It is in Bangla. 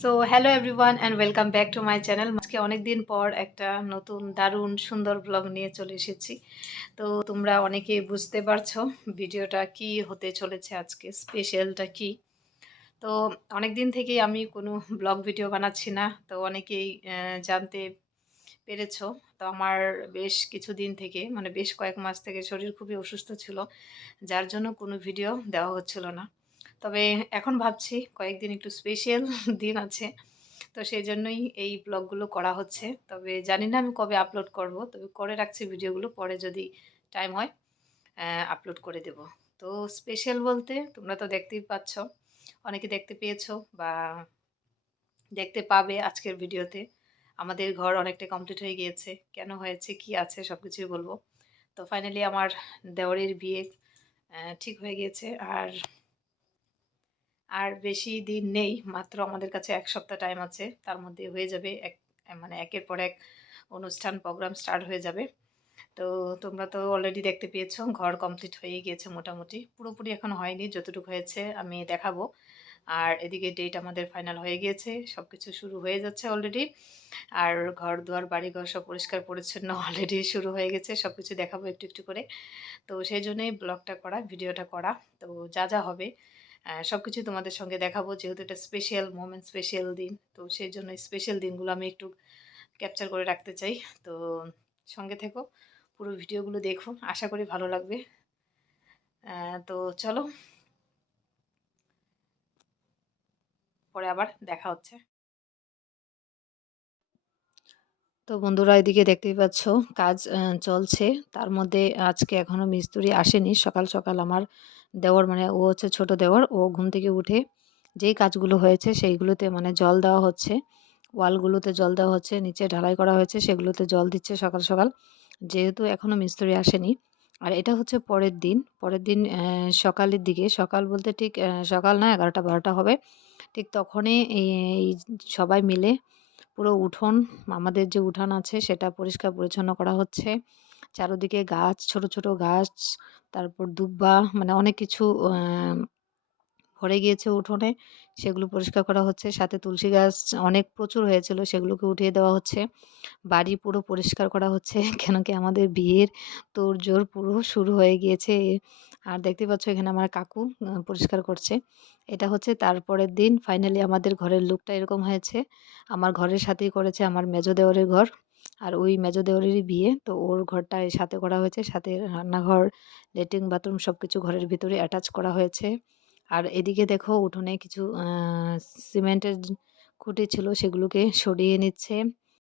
So hello everyone and welcome back to my channel. আজকে অনেক দিন পর একটা নতুন দারুণ সুন্দর ব্লগ নিয়ে চলে এসেছি। তো তোমরা অনেকেই বুঝতে পারছো ভিডিওটা কি হতে চলেছে, আজকে স্পেশালটা কি। তো অনেক দিন থেকেই আমি কোনো ব্লগ ভিডিও বানাচ্ছি না, তো অনেকেই জানতে পেরেছো। তো আমার বেশ কিছুদিন থেকে, মানে বেশ কয়েক মাস থেকে শরীর খুবই অসুস্থ ছিল, যার জন্য কোনো ভিডিও দেওয়া হচ্ছিল না। তবে এখন ভাবছি কয়েকদিন একটু স্পেশাল দিন আছে, তো সেজন্যই এই ব্লগগুলো করা হচ্ছে। তবে জানি না আমি কবে আপলোড করব, তবে করে রাখছি ভিডিওগুলো, পরে যদি টাইম হয় আপলোড করে দেব। তো স্পেশাল বলতে তোমরা তো দেখতেই পাচ্ছ, অনেকে দেখতে পেয়েছো বা দেখতে পাবে আজকের ভিডিওতে। আমাদের ঘর অনেকটা কমপ্লিট হয়ে গিয়েছে। কেন হয়েছে, কি আছে, সবকিছুই বলবো। তো ফাইনালি আমার দেওরের বিয়ে ঠিক হয়ে গিয়েছে। আর আর বেশি দিন নেই, মাত্র আমাদের কাছে ১ সপ্তাহ টাইম আছে। তার মধ্যে হয়ে যাবে মানে একের পর এক অনুষ্ঠান প্রোগ্রাম স্টার্ট হয়ে যাবে। তো তোমরা তো অলরেডি দেখতে পেয়েছো, ঘর কমপ্লিট হয়ে গিয়েছে মোটামুটি। পুরোপুরি এখনো হয়নি, যতটুকু হয়েছে আমি দেখাবো। আর এদিকে ডেট আমাদের ফাইনাল হয়ে গিয়েছে, সবকিছু শুরু হয়ে যাচ্ছে অলরেডি। আর ঘর-দুয়ার, বাড়িঘর সব পরিষ্কার পরিচ্ছন্ন অলরেডি শুরু হয়ে গেছে। সবকিছু দেখাবো একটু, একটু করে। তো সেইজন্যই ব্লগটা করা, ভিডিওটা করা। তো যা হবে সবকিছুই তোমাদের সঙ্গে দেখাবো, যেহেতু এটা স্পেশাল মোমেন্ট, স্পেশাল দিন। তো সেইজন্য স্পেশাল দিনগুলো আমি একটু ক্যাপচার করে রাখতে চাই। তো সঙ্গে থেকো, পুরো ভিডিওগুলো দেখো, আশা করি ভালো লাগবে। তো চলো, পরে আবার দেখা হচ্ছে। তো বন্ধুরা, এদিকে দেখতেই পাচ্ছ কাজ চলছে। তার মধ্যে আজকে এখনো মিস্ত্রি আসেনি। সকাল, সকাল আমার দেওর, মানে ও হচ্ছে ছোট দেওর, ও ঘুম থেকে উঠে যেই কাজগুলো হয়েছে সেইগুলোতে মানে জল দেওয়া হচ্ছে। ওয়ালগুলোতে জল দেওয়া হচ্ছে, নিচে ঢালাই করা হয়েছে সেগুলোতে জল দিচ্ছে সকাল, সকাল। যেহেতু এখনো মিস্ত্রি আসেনি। আর এটা হচ্ছে পরের দিন। পরের দিন সকালের দিকে, সকাল বলতে ঠিক সকাল না, ১১টা-১২টা হবে। ঠিক তখনই এই সবাই মিলে পুরো উঠোন, আমাদের যে উঠান আছে সেটা পরিষ্কার পরিচ্ছন্ন করা হচ্ছে। চারদিকে গাছ, ছোট, ছোট গাছ, তারপর দুব্বা, মানে অনেক কিছু ভরে গিয়েছে উঠোনে, সেগুলো পরিষ্কার করা হচ্ছে। সাথে তুলসী গাছ অনেক প্রচুর হয়েছিল, সেগুলোকে উঠিয়ে দেওয়া হচ্ছে। বাড়ি পুরো পরিষ্কার করা হচ্ছে কেন কি আমাদের বিয়ের তোড়জোড় পুরো শুরু হয়ে গিয়েছে। আর দেখতে পাচ্ছ এখানে আমার কাকু পরিষ্কার করছে। এটা হচ্ছে তারপরের দিন। ফাইনালি আমাদের ঘরের লুকটা এরকম হয়েছে। আমার ঘরের সাথেই করেছে আমার মেজো দেওরের ঘর। আর ওই মেজো দেওরেরই বিয়ে। তো ওর ঘরটা এর সাথে করা হয়েছে। সাথে রান্নাঘর, লেট্রিন, বাথরুম সবকিছু ঘরের ভিতরে অ্যাটাচ করা হয়েছে। আর এদিকে দেখো উঠোনে কিছু সিমেন্টের খুঁটি ছিল, সেগুলোকে সরিয়ে নিচ্ছে।